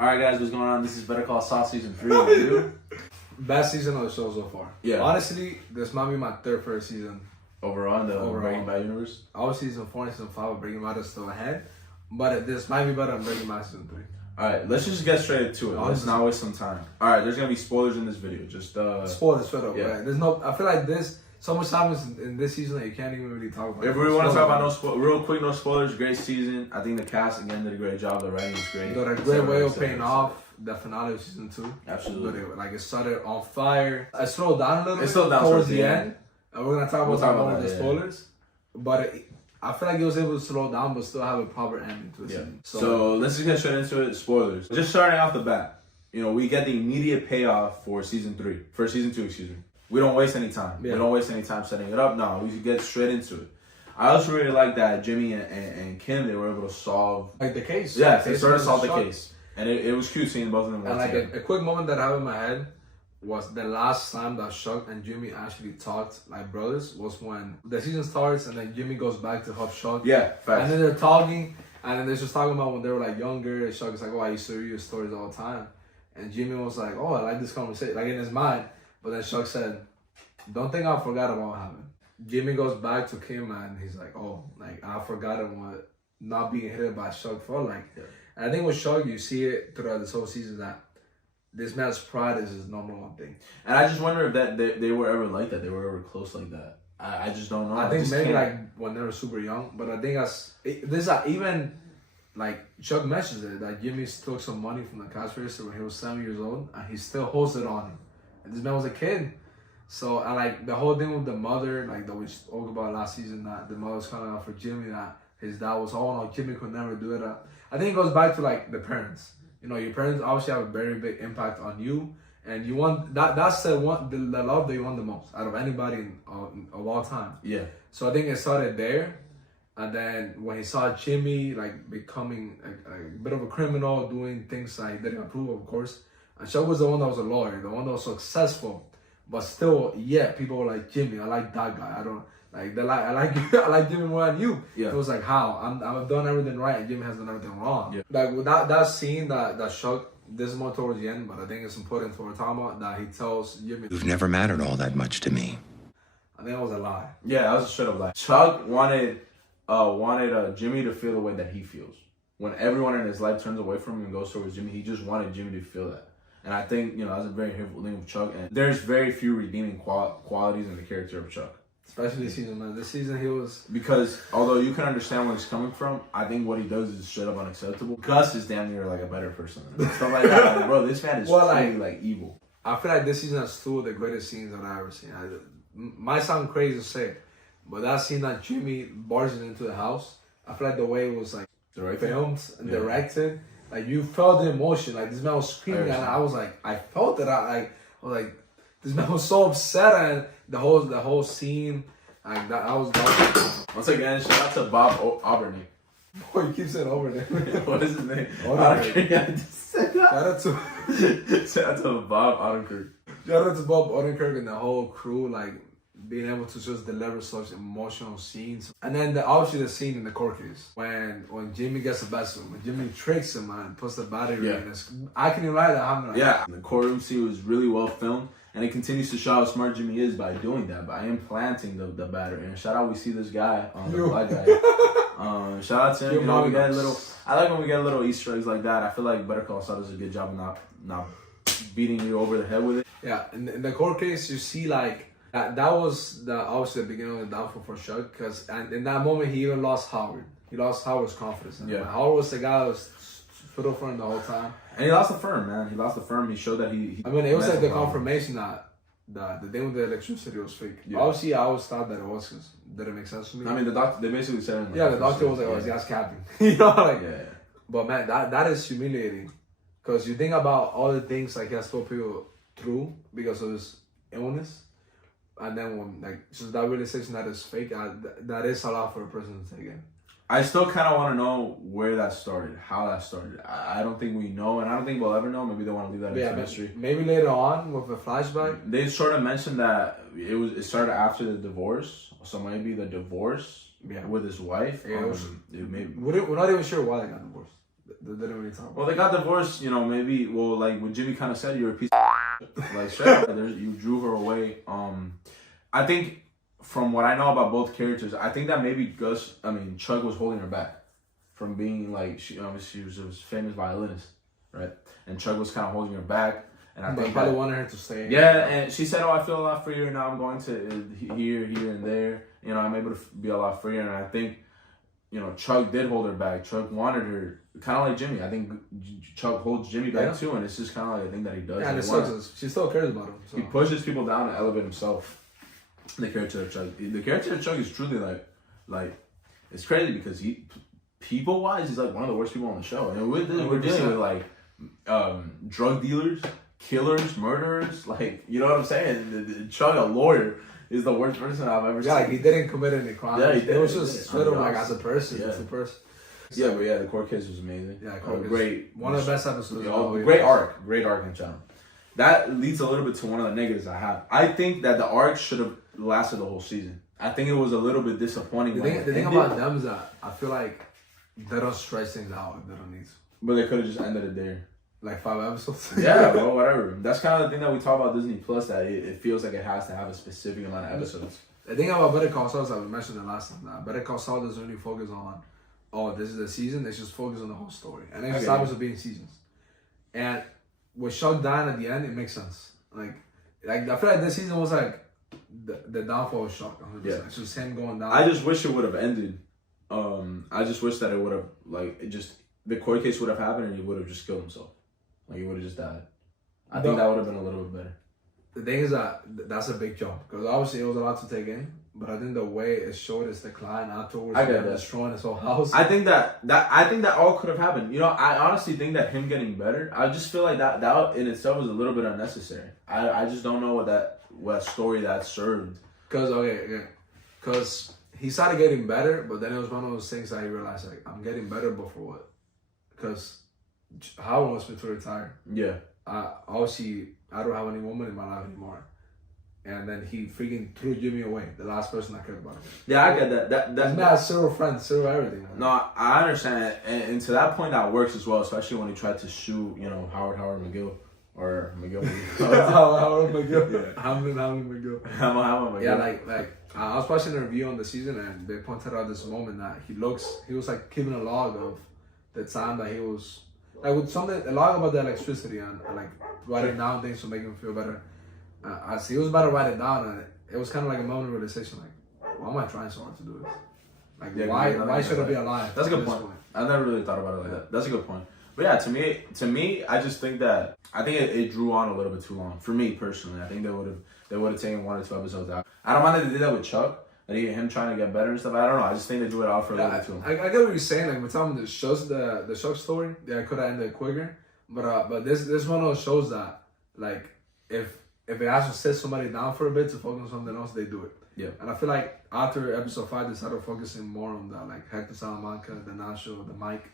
Alright guys, what's going on? This is Better Call Saul Season 3 review. Best season of the show so far. Yeah. Honestly, this might be my third favorite season. Overall in the Breaking Bad universe? Our season 4 and season 5 of Breaking Bad is still ahead. But this might be better than Breaking Bad season 3. Alright, let's just get straight into it. Let's not waste some time. Alright, there's gonna be spoilers in this video. Just spoilers straight up, yeah. Right? There's no, I feel like this, so much happens in this season that you can't even really talk about. If we want to talk about real quick, no spoilers, great season. I think the cast again did a great job. The writing is great. Got a great way of paying off the finale of season 2. Absolutely. But it started on fire. I slowed down a little bit towards the end. And we're gonna talk about the spoilers. Yeah. But I feel like it was able to slow down but still have a proper ending to it. Yeah. So let's just get straight into it. Spoilers. Just starting off the bat, we get the immediate payoff for season 2, excuse me. We don't waste any time. Yeah. We don't waste any time setting it up. No, we get straight into it. I also really like that Jimmy and Kim, they were able to solve the case. Yeah, they started to solve the case. And it was cute seeing both of them. And a quick moment that I have in my head was the last time that Chuck and Jimmy actually talked like brothers was when the season starts and then Jimmy goes back to help Chuck. Yeah, facts. And then they're talking and then they're just talking about when they were like younger. And Chuck is like, oh, I used to read your stories all the time. And Jimmy was like, oh, I like this conversation, like in his mind. But then Chuck said, don't think I forgot about what happened. Jimmy goes back to Kim and he's like, oh, like I forgot what not being hit by Chuck felt like. Yeah. And I think with Chuck, you see it throughout this whole season that this man's pride is his number one thing. And I just wonder if that they were ever like that. They were ever close like that. I just don't know. I think maybe like when they were super young. But I think even like Chuck mentions it, that Jimmy took some money from the cash register when he was 7 years old. And he still holds it on him. And this man was a kid. So I like the whole thing with the mother, like that we spoke about last season, that the mother was calling out for Jimmy, that his dad was, oh no, Jimmy could never do it. I think it goes back to like the parents. Your parents obviously have a very big impact on you, and you want that's the love that you want the most out of anybody of all time. Yeah. So I think it started there, and then when he saw Jimmy like becoming a bit of a criminal, doing things that he didn't approve of course, and Chuck was the one that was a lawyer, the one that was successful. But still, yeah, people were like, Jimmy, I like that guy. I don't like I like Jimmy more than you. Yeah. It was like, how? I've done everything right and Jimmy has done everything wrong. Yeah. Like with that scene that Chuck, this is more towards the end, but I think it's important for Tama that he tells Jimmy, you've never mattered all that much to me. I think it was a lie. Yeah, that was a straight up lie. Chuck wanted Jimmy to feel the way that he feels. When everyone in his life turns away from him and goes towards Jimmy, he just wanted Jimmy to feel that. And I think, that's a very hurtful thing with Chuck. And there's very few redeeming qualities in the character of Chuck. Especially this season, man. This season he was... Because although you can understand where he's coming from, I think what he does is straight up unacceptable. Gus is damn near like a better person. Stuff like that. Like, bro, this man is truly like evil. I feel like this season has two of the greatest scenes that I've ever seen. Might sound crazy to say, but that scene that Jimmy barges into the house, I feel like the way it was like filmed and directed... Like you felt the emotion, like this man was screaming, and I was like, I felt it. I was like, this man was so upset, and the whole scene, like that. I was once again, shout out to Bob Auberny. Boy, you keep saying Auberny. What is his name? Shout out to Bob Odenkirk. Shout out to Bob Odenkirk and the whole crew, like being able to just deliver such emotional scenes. And then obviously the scene in the court case when Jimmy gets the best of him, when Jimmy tricks him and puts the battery in his... I can imagine that happening. Yeah, the courtroom scene was really well filmed, and it continues to show how smart Jimmy is by doing that, by implanting the battery. And shout out, we see this guy, the black guy. Shout out to him. We get a little... I like when we get little Easter eggs like that. I feel like Better Call Saul does a good job of not beating you over the head with it. Yeah, in the court case, you see like... That was obviously the beginning of the downfall for Chuck, because in that moment he even lost Howard. He lost Howard's confidence. And Howard was the guy that was stood up for him the whole time. And he lost the firm, man. He lost the firm. He showed that he I mean, it was like the confirmation that the thing with the electricity was fake. Yeah. Obviously, I always thought that it was because it didn't make sense to me. I mean, the doctor, they basically said... the doctor was like, oh, he's capping. But man, that is humiliating. Because you think about all the things like he has put people through because of his illness. And then when so that realization that is fake, that is a lot for a person to take in. I still kind of want to know where that started, how that started. I don't think we know, and I don't think we'll ever know. Maybe they want to leave that as a mystery. Maybe later on with a flashback. They sort of mentioned that it started after the divorce, so maybe the divorce with his wife. We're not even sure why they got divorced. They didn't really talk about. Well, they got divorced, you know, maybe, well, like what Jimmy kind of said, you're a piece of like, straight up, you drew her away. I think, from what I know about both characters, I think that maybe Chuck was holding her back from being, like, she was a famous violinist, right? And Chuck was kind of holding her back. And I think probably wanted her to stay. Yeah, and she said, "Oh, I feel a lot freer now. I'm going to here, and there. You know, I'm able to be a lot freer." And I think, you know, Chuck did hold her back. Chuck wanted her, kind of like Jimmy. I think Chuck holds Jimmy back too, and it's just kind of like a thing that he does. Yeah, and it sucks. She still cares about him. So. He pushes people down to elevate himself. The character of Chuck. The character of Chuck is truly like it's crazy because people wise, he's like one of the worst people on the show. And we're dealing with like drug dealers, killers, murderers, like, you know what I'm saying? Chuck, a lawyer, is the worst person I've ever seen. Yeah, like he didn't commit any crimes. Yeah, it was just straight up like as a person. Yeah. As a person. Yeah, but the court case was amazing. Yeah, great. One of the best episodes. Great arc in the channel. That leads a little bit to one of the negatives I have. I think that the arc should have lasted the whole season. I think it was a little bit disappointing. The thing about them is that I feel like they don't stretch things out if they don't need to. But they could have just ended it there. Like 5 episodes? Yeah, bro, whatever. That's kind of the thing that we talk about Disney Plus, that it feels like it has to have a specific amount of episodes. The thing about Better Call Saul is, I mentioned it last time, that Better Call Saul doesn't really focus on, oh, this is the season. They just focus on the whole story. And it's supposed to be in seasons. And with Chuck dying at the end, it makes sense. Like I feel like this season was like the downfall of Chuck. 100%. Yeah. It's just him going down. I just wish it would have ended. I just wish that it would have, like, the court case would have happened and he would have just killed himself. Like, he would have just died. I think that would have been a little bit better. The thing is that that's a big jump, because obviously it was a lot to take in, but I think the way it showed his decline afterwards, destroying his whole house. I think that all could have happened. You know, I honestly think that him getting better, I just feel like that in itself was a little bit unnecessary. I just don't know what story that served. Because he started getting better, but then it was one of those things that he realized, like, I'm getting better, but for what? Because Howard wants me to retire. Yeah. Obviously, I don't have any woman in my life anymore. And then he freaking threw Jimmy away, the last person I cared about him. Yeah, I get that. That's not zero friends, zero everything. Man. No, I understand, and to that point that works as well, especially when he tried to shoot, you know, Howard McGill. Or McGill. Howard McGill. Yeah. Hamlin McGill. Hamlin McGill. Yeah, like I was watching a review on the season, and they pointed out this moment that he was like keeping a log of the time that he was like with something, a log about the electricity, and like writing down things to make him feel better. As he was about to write it down, and it was kind of like a moment of realization, like, why am I trying so hard to do this? Like, why should I be alive? That's a good point. I never really thought about it like that. That's a good point. But yeah, to me, I just think that it drew on a little bit too long for me personally. I think they would have taken 1 or 2 episodes out. I don't mind that they did that with Chuck, and him trying to get better and stuff. I don't know. I just think they drew it out for a little bit too long. I get what you're saying. Like, with some of the shows, the Chuck story, I could have ended quicker. But this one of those shows that, like, if it has to sit somebody down for a bit to focus on something else, they do it. Yeah. And I feel like after episode 5, they started focusing more on the, like, Hector Salamanca, the Nacho, the Mike.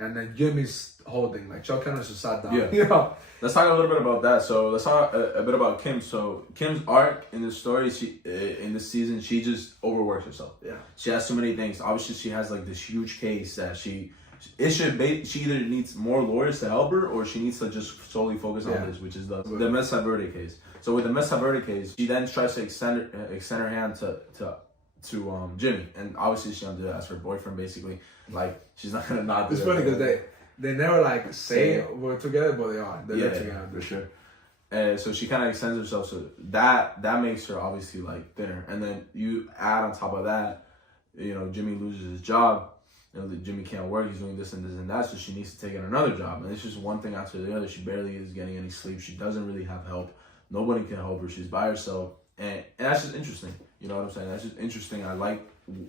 And then Jimmy's holding, like, Chuck kind of just sat down. Yeah. You know? Let's talk a little bit about that. So let's talk a bit about Kim. So Kim's arc in the story, in this season, she just overworks herself. Yeah. She has too many things. Obviously, she has like this huge case that she either needs more lawyers to help her, or she needs to just solely focus on this, which is the Mesa Verde case. So with the Mesa Verde case, she then tries to extend her hand to Jimmy, and obviously she doesn't do that as her boyfriend. Basically, like, she's not gonna not do it. It's funny because they never like say we're together, but they are. They're together for sure. And so she kind of extends herself, so that makes her obviously like thinner. And then you add on top of that, you know, Jimmy loses his job. You know, Jimmy can't work. He's doing this and this and that, so she needs to take in another job. And it's just one thing after the other. She barely is getting any sleep. She doesn't really have help. Nobody can help her. She's by herself, and that's just interesting. You know what I'm saying? That's just interesting. I like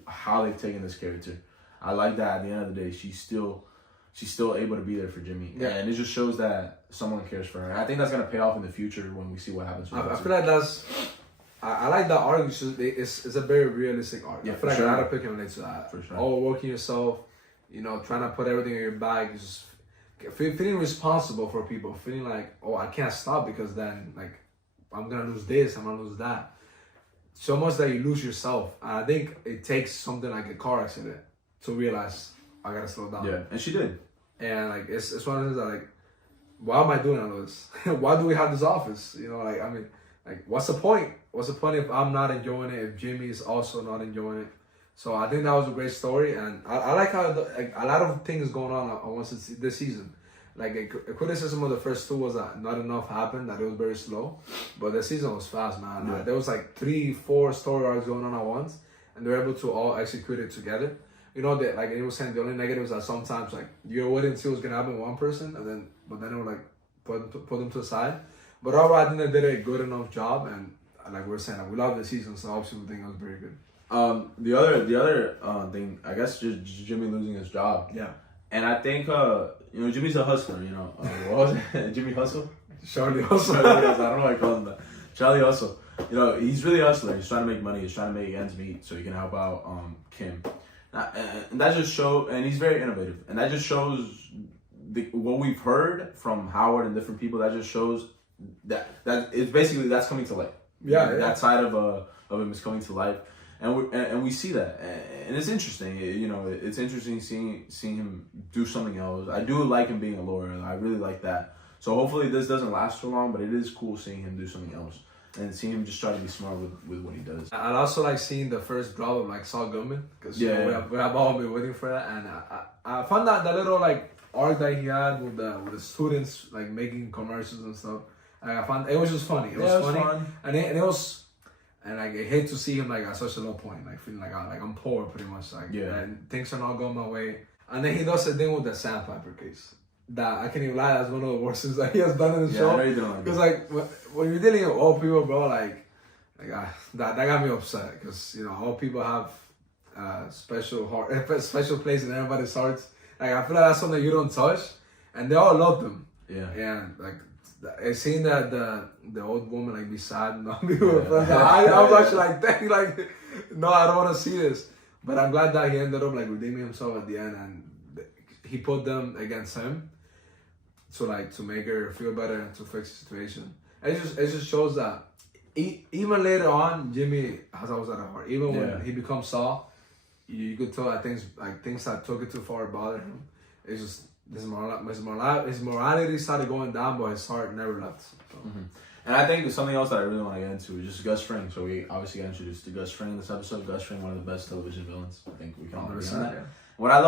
how they've taken this character. I like that at the end of the day, she's still able to be there for Jimmy. Yeah. And it just shows that someone cares for her. And I think that's going to pay off in the future when we see what happens with her. I feel like that's... I like that arc. It's a very realistic arc. Yeah, I feel like a lot of people can relate to that. For sure. Overworking yourself, you know, trying to put everything in your bag, just feeling responsible for people, feeling like, oh, I can't stop because then, like, I'm going to lose this, I'm going to lose that. So much that you lose yourself. And I think it takes something like a car accident to realize I got to slow down. Yeah, and she did. And like it's one of those that like, why am I doing all this? Why do we have this office? You know, like I mean, like what's the point? What's the point if I'm not enjoying it? If Jimmy is also not enjoying it? So I think that was a great story, and I like how like, a lot of things going on once this season. Like a criticism of the first two was that not enough happened, that it was very slow, but the season was fast, man. Yeah. There was like 3-4 story arcs going on at once, and they were able to all execute it together. You know that like it was saying the only negatives that sometimes like you're waiting to see what's gonna happen with one person, but then it would like put them to the side. But overall, I think they did a good enough job, and like we were saying, like, we love the season, so obviously we think it was very good. The other thing, I guess, just Jimmy losing his job. Yeah. And I think you know, Jimmy's a hustler. You know, what was it? Jimmy Hustle. Charlie Hustle. I don't know why I call him that. Charlie Hustle. You know, he's really a hustler. He's trying to make money. He's trying to make ends meet so he can help out Kim. And that just shows, and he's very innovative. And that just shows what we've heard from Howard and different people. That just shows that it's basically that's coming to life. Yeah, that side of him is coming to life, and we see that, and it's interesting. You know, it's interesting seeing him do something else. I do like him being a lawyer. I really like that. So hopefully this doesn't last too long, but it is cool seeing him do something else and seeing him just try to be smart with what he does. I'd also like seeing the first drop of like Saul Goodman, because we have all been waiting for that, and I found that little like arc that he had with the students like making commercials and stuff. I found it was just funny. It was funny, fun. and it was, and like I hate to see him like at such a low point, like feeling like I'm poor pretty much, like and things are not going my way. And then he does a thing with the Sandpiper case that I can't even lie, that's one of the worst things that he has done in the show. Because like when you're dealing with old people, bro, like that got me upset, because you know old people have special place in everybody's hearts. Like I feel like that's something you don't touch, and they all love them. Yeah, and like. I seen that the old woman like be sad and not be with friends. I was actually like, dang, like, no, I don't want to see this. But I'm glad that he ended up like redeeming himself at the end, and he put them against him to make her feel better and to fix the situation. It just shows that even later on, Jimmy has always had a heart. Even when he becomes Saul, you could tell that things that took it too far bothered him. It's just. His morality started going down, but his heart never left. So. Mm-hmm. And I think something else that I really want to get into is just Gus Fring. So we obviously got introduced to Gus Fring in this episode. Gus Fring, one of the best television villains. I think we can all agree on that. Yeah. What I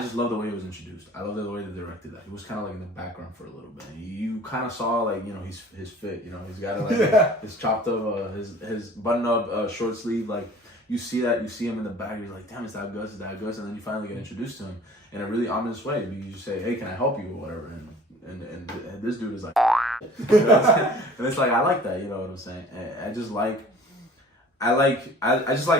just love the way he was introduced. I love the way they directed that. He was kind of like in the background for a little bit. You kind of saw like, you know, his fit. You know, he's got like his chopped up, his button up short sleeve. Like you see him in the back. You're like, damn, is that Gus? Is that Gus? And then you finally get introduced to him in a really ominous way. You just say, hey, can I help you or whatever? And this dude is like, you know what I'm saying? And it's like, I like that, you know what I'm saying? And I just like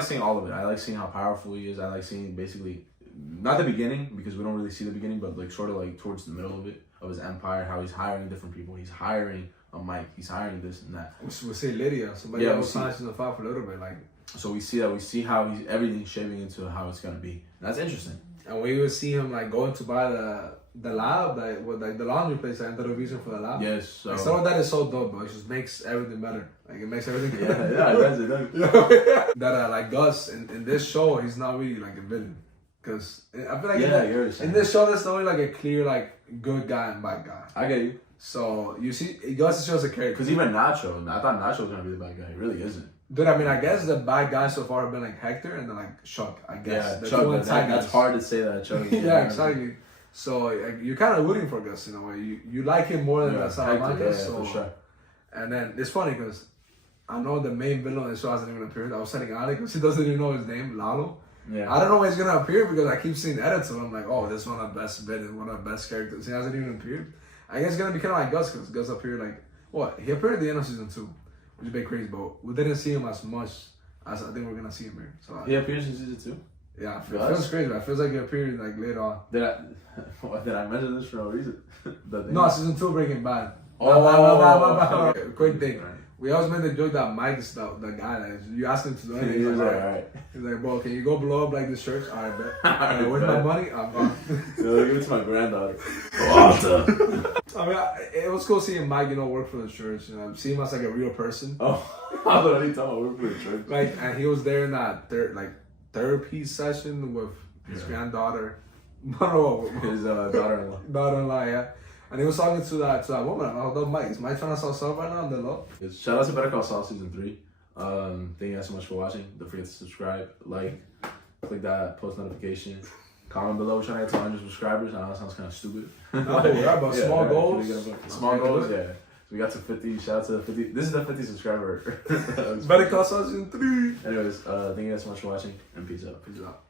seeing all of it. I like seeing how powerful he is. I like seeing basically, not the beginning, because we don't really see the beginning, but like sort of like towards the middle of it, of his empire, how he's hiring different people. He's hiring a Mike. He's hiring this and that. We see Lydia, somebody that was signed to the file for a little bit. Like. So we see that. We see how everything's shaping into how it's going to be. And that's interesting. And we would see him like going to buy the lab, like the laundry place that ended up using for the lab. Yes. So. Like, some of that is so dope, bro. It just makes everything better. Like it makes everything better. It does. That like Gus in this show, he's not really like a villain, because I feel like in this show, there's only like a clear like good guy and bad guy. I get you. So you see, Gus shows a character. Because even Nacho, I thought Nacho was gonna be the bad guy. He really isn't. Dude, I mean, I guess the bad guys so far have been like Hector and then like Chuck, I guess. Yeah, Chuck, that's hard to say that, Chuck. Yeah, exactly. So you're kind of rooting for Gus in a way. You like him more than the Salamanca. So, for sure. And then it's funny because I know the main villain of the show hasn't even appeared. I was telling Ali because he doesn't even know his name, Lalo. Yeah. I don't know when he's gonna appear because I keep seeing edits of him. I'm like, oh, this is one of the best villains, one of the best characters. He hasn't even appeared. I guess it's gonna be kind of like Gus, because Gus appeared like what? He appeared at the end of season 2, which is a bit crazy, but we didn't see him as much as I think we're gonna see him here. So he appears in season 2. Yeah, it feels crazy. It feels like he appeared like later on. Did I mention this for no reason? No, season 2 Breaking Bad. Oh, quick thing. Right. We always made the joke that Mike is the guy that you ask him to do anything. He's like, all right. He's like, bro, can you go blow up like this church? All right, bet. Where's my money? I'm gone. Give it to my granddaughter. I mean, it was cool seeing Mike, work for the church. See him as like a real person. Oh, I thought he talking work for the church. Like, and he was there in that therapy session with his granddaughter. No, his daughter-in-law. daughter-in-law, yeah. And he was talking to that woman. I don't know, Mike. Is Mike trying to sell stuff right now on the low? Shout out to Better Call Saul season 3. Thank you guys so much for watching. Don't forget to subscribe, like, click that post notification. Comment below. We're trying to get to 100 subscribers. I know that sounds kind of stupid. No, we're about small goals. Small goals, yeah. So we got to 50. Shout out to the 50. This is the 50 subscriber. Better Call Saul season 3. Anyways, thank you guys so much for watching, and peace out. Peace out.